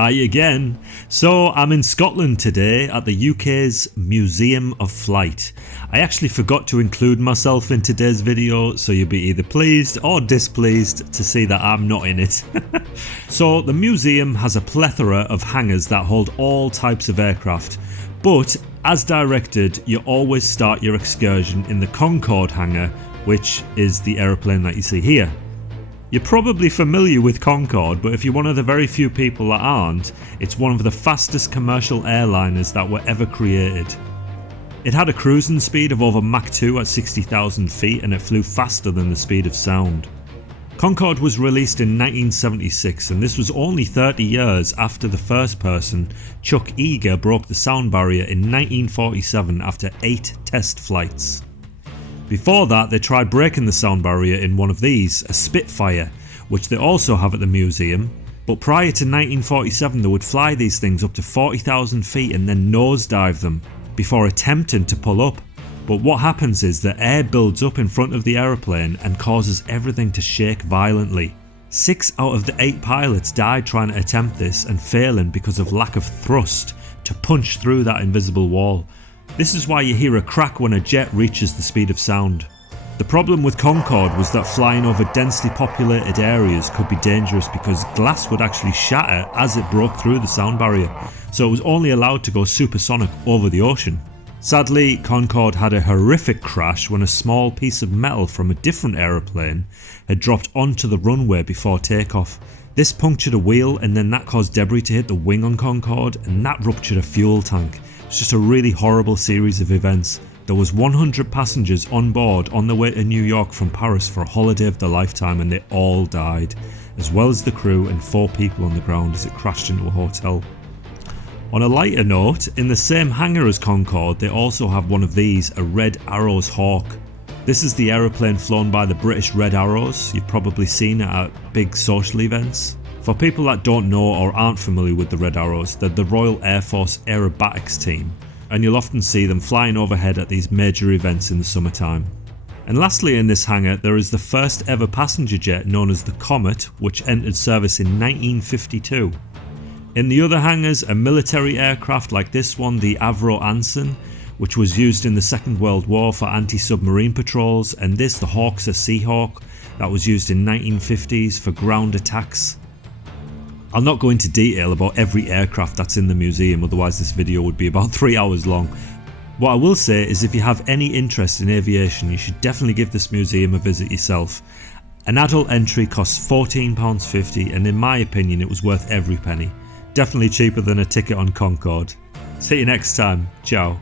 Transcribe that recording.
Hi again. So I'm in Scotland today at the UK's Museum of Flight. I actually forgot to include myself in today's video, so you'll be either pleased or displeased to see that I'm not in it. So the museum has a plethora of hangars that hold all types of aircraft, but as directed you always start your excursion in the Concorde hangar, which is the aeroplane that you see here. You're probably familiar with Concorde, but if you're one of the very few people that aren't, it's one of the fastest commercial airliners that were ever created. It had a cruising speed of over Mach 2 at 60,000 feet and it flew faster than the speed of sound. Concorde was released in 1976 and this was only 30 years after the first person, Chuck Yeager, broke the sound barrier in 1947 after 8 test flights. Before that they tried breaking the sound barrier in one of these, a Spitfire, which they also have at the museum, but prior to 1947 they would fly these things up to 40,000 feet and then nosedive them before attempting to pull up. But what happens is that air builds up in front of the aeroplane and causes everything to shake violently. 6 out of the 8 pilots died trying to attempt this and failing because of lack of thrust to punch through that invisible wall. This is why you hear a crack when a jet reaches the speed of sound. The problem with Concorde was that flying over densely populated areas could be dangerous because glass would actually shatter as it broke through the sound barrier, so it was only allowed to go supersonic over the ocean. Sadly, Concorde had a horrific crash when a small piece of metal from a different aeroplane had dropped onto the runway before takeoff. This punctured a wheel and then that caused debris to hit the wing on Concorde and that ruptured a fuel tank. It's just a really horrible series of events. There was 100 passengers on board on their way to New York from Paris for a holiday of their lifetime and they all died, as well as the crew and 4 people on the ground as it crashed into a hotel. On a lighter note, in the same hangar as Concorde they also have one of these, a Red Arrows Hawk. This is the aeroplane flown by the British Red Arrows. You've probably seen it at big social events. For people that don't know or aren't familiar with the Red Arrows, they're the Royal Air Force aerobatics team, and you'll often see them flying overhead at these major events in the summertime. And lastly in this hangar there is the first ever passenger jet known as the Comet, which entered service in 1952. In the other hangars are military aircraft like this one, the Avro Anson, which was used in the Second World War for anti-submarine patrols, and this, the Hawkser Seahawk, that was used in 1950s for ground attacks. I'll not go into detail about every aircraft that's in the museum, otherwise this video would be about 3 hours long. What I will say is if you have any interest in aviation you should definitely give this museum a visit yourself. An adult entry costs £14.50 and in my opinion it was worth every penny. Definitely cheaper than a ticket on Concorde. See you next time, ciao.